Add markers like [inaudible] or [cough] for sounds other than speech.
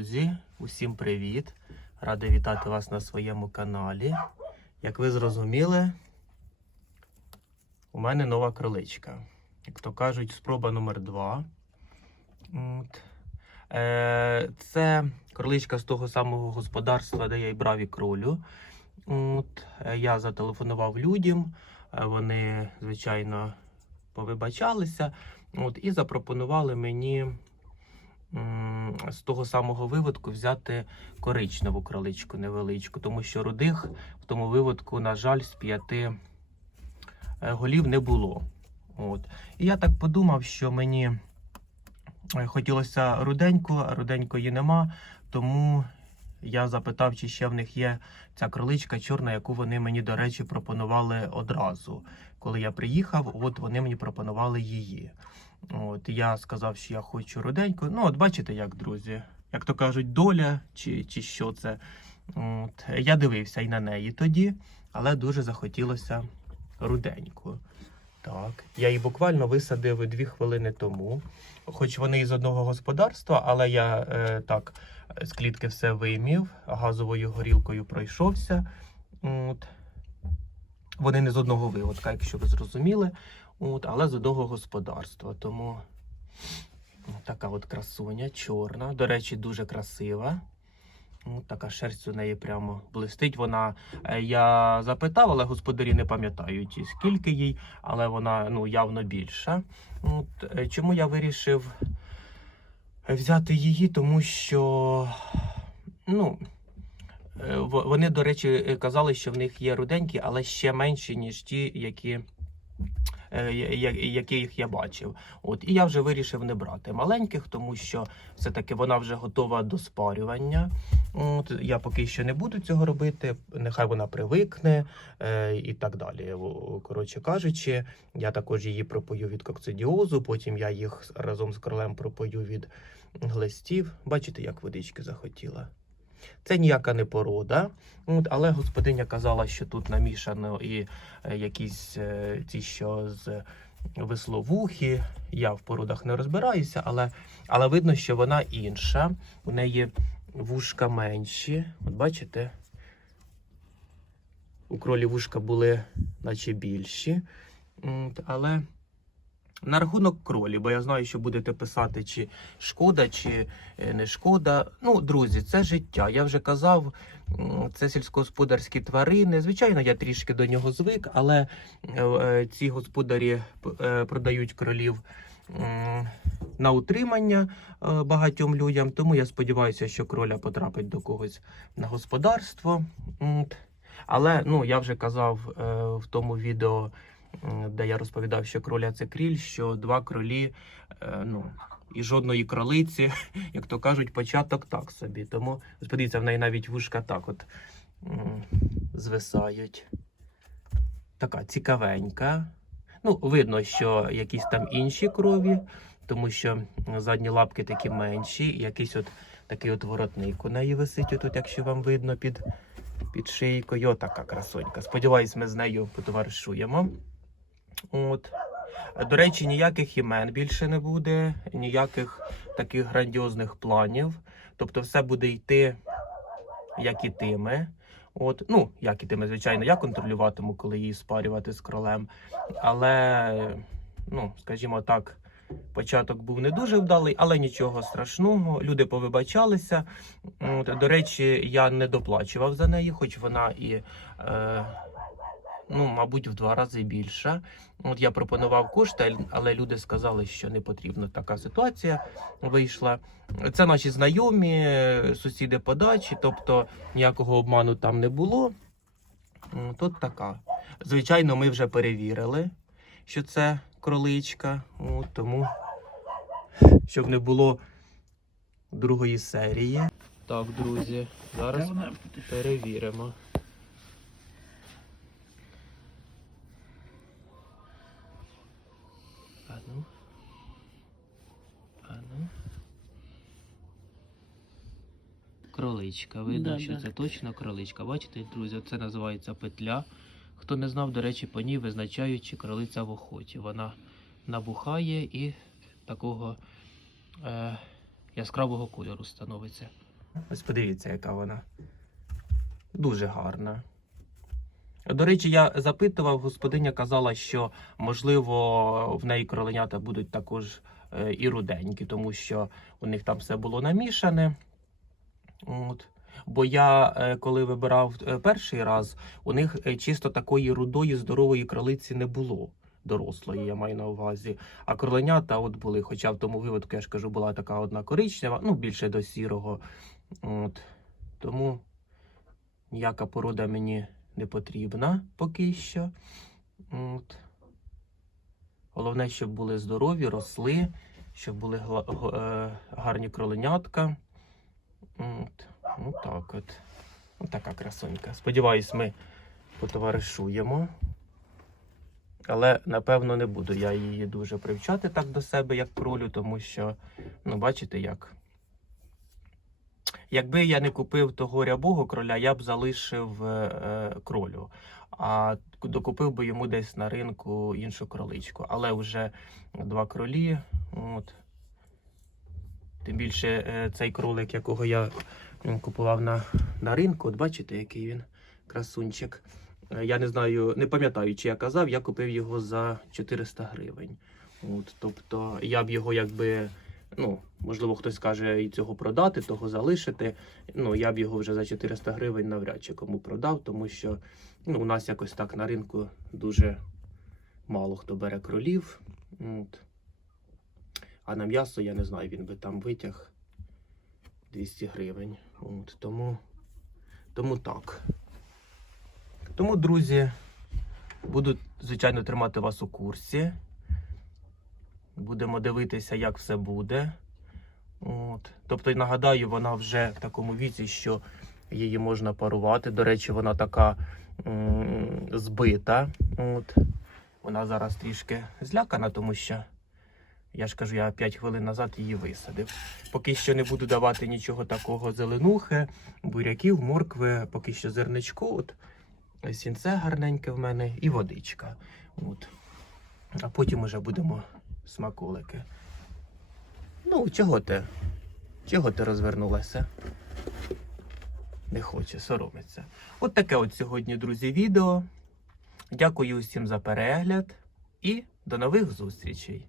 Друзі, усім привіт! Радий вітати вас на своєму каналі. Як ви зрозуміли, у мене нова кроличка. Як то кажуть, спроба номер два. От. Е, це кроличка з того самого господарства, де я і брав і кролю. От. Е, Я зателефонував людям, е, вони, звичайно, повибачалися от, і запропонували мені з того самого виводку взяти коричневу кроличку невеличку, тому що рудих в тому виводку, на жаль, з п'яти е, голів не було. От. І я так подумав, що мені е, хотілося руденьку, а руденької нема, тому я запитав, чи ще в них є ця кроличка чорна, яку вони мені, до речі, пропонували одразу. Коли я приїхав, от вони мені пропонували її. От я сказав, що я хочу руденьку. Ну, от бачите, як друзі, як то кажуть, доля чи, чи що це. От, я дивився і на неї тоді, але дуже захотілося руденьку. Так, я її буквально висадив дві хвилини тому. Хоч вони із одного господарства, але я е, так з клітки все виймів, газовою горілкою пройшовся. От. Вони не з одного виводка, якщо ви зрозуміли, от, але з одного господарства. Тому така от красуня, чорна. До речі, дуже красива. От така шерсть у неї прямо блистить. Вона е, я запитав, але господарі не пам'ятають скільки їй, але вона ну явно більша. От, е, чому я вирішив взяти її? Тому що ну. е, Вони, до речі, казали, що в них є руденькі, але ще менші, ніж ті, які, яких я бачив. От, і я вже вирішив не брати маленьких, тому що все-таки вона вже готова до спарювання. От, я поки що не буду цього робити, нехай вона привикне е, і так далі. Коротше кажучи, я також її пропою від кокцидіозу, потім я їх разом з кролем пропою від глистів. Бачите, як водички захотіла. Це ніяка не порода, от, але господиня казала, що тут намішано і е, якісь е, ті, що з весловухи. Я в породах не розбираюся, але, але видно, що вона інша. У неї вушка менші. От бачите? У кролі вушка були наче більші. От, але на рахунок кролі, бо я знаю, що будете писати, чи шкода, чи е, не шкода. Ну, друзі, це життя. Я вже казав, це сільськогосподарські тварини. Звичайно, я трішки до нього звик, але е, е, ці господарі продають кролів на утримання багатьом людям. Тому я сподіваюся, що кроля потрапить до когось на господарство. Але ну, я вже казав в тому відео, де я розповідав, що кроля це кріль, що два кролі, е, ну. І жодної кролиці, [laughs] як то кажуть, початок так собі. Тому, подивіться, в неї навіть вушка так от звисають. Така цікавенька. Ну, видно, що якісь там інші крові, тому що задні лапки такі менші, і якийсь от такий от воротник у неї висить, отут, якщо вам видно, під, під шийкою. Отака красонька. Сподіваюсь, ми з нею потоваришуємо. От. До речі, ніяких імен більше не буде, ніяких таких грандіозних планів. Тобто, все буде йти, як ітиме. От, ну, як ітиме, звичайно, я контролюватиму, коли її спарювати з кролем. Але, ну, скажімо так, початок був не дуже вдалий, але нічого страшного. Люди повибачалися. От, до речі, я не доплачував за неї, хоч вона і. Е, Ну, мабуть, в два рази більша. От я пропонував кошти, але люди сказали, що не потрібно. Така ситуація вийшла. Це наші знайомі, сусіди по дачі, тобто ніякого обману там не було. Тут така. Звичайно, ми вже перевірили, що це кроличка. От, тому, щоб не було другої серії. Так, друзі, зараз перевіримо. А ну. А ну. Кроличка. Видно, Да, що да. це точно кроличка. Бачите, друзі, це називається петля. Хто не знав, до речі, по ній визначають, чи кролиця в охоті. Вона набухає і такого е, яскравого кольору становиться. Ось подивіться, яка вона. Дуже гарна. До речі, я запитував, господиня казала, що можливо в неї кроленята будуть також е, і руденькі, тому що у них там все було намішане. От. Бо я, е, коли вибирав е, перший раз, у них е, чисто такої рудої здорової кролиці не було. Дорослої, я маю на увазі. А кроленята от були, хоча в тому випадку, я ж кажу, була така одна коричнева, ну більше до сірого. От. Тому ніяка порода мені не потрібна поки що. От. Головне, щоб були здорові, росли, щоб були гарні кроленятка. От. Ну так от. Ось така красунька. Сподіваюсь, ми потоваришуємо. Але напевно не буду я її дуже привчати так до себе, як кролю, тому що, ну, бачите як. Якби я не купив того рябого кроля, я б залишив е, е, кролю. А докупив би йому десь на ринку іншу кроличку. Але вже два кролі. От. Тим більше е, цей кролик, якого я купував на, на ринку, от бачите, який він красунчик. Е, Я не знаю, не пам'ятаю, чи я казав, я купив його за 400 гривень. От, тобто я б його якби, ну, можливо, хтось каже і цього продати, того залишити. Ну, я б його вже за 400 гривень навряд чи кому продав, тому що ну, у нас якось так на ринку дуже мало хто бере кролів. От. А на м'ясо, я не знаю, він би там витяг 200 гривень. От, тому, тому так. Тому, друзі, буду, звичайно, тримати вас у курсі. Будемо дивитися, як все буде. От. Тобто, нагадаю, вона вже в такому віці, що її можна парувати. До речі, вона така м, збита. От. Вона зараз трішки злякана, тому що я ж кажу, я 5 хвилин назад її висадив. Поки що не буду давати нічого такого зеленухи, буряків, моркви, поки що зерничку. От. Сінце гарненьке в мене і водичка. От. А потім уже будемо смаколики. Ну, чого ти? Чого ти розвернулася? Не хоче, соромиться. От таке от сьогодні, друзі, відео. Дякую усім за перегляд і до нових зустрічей!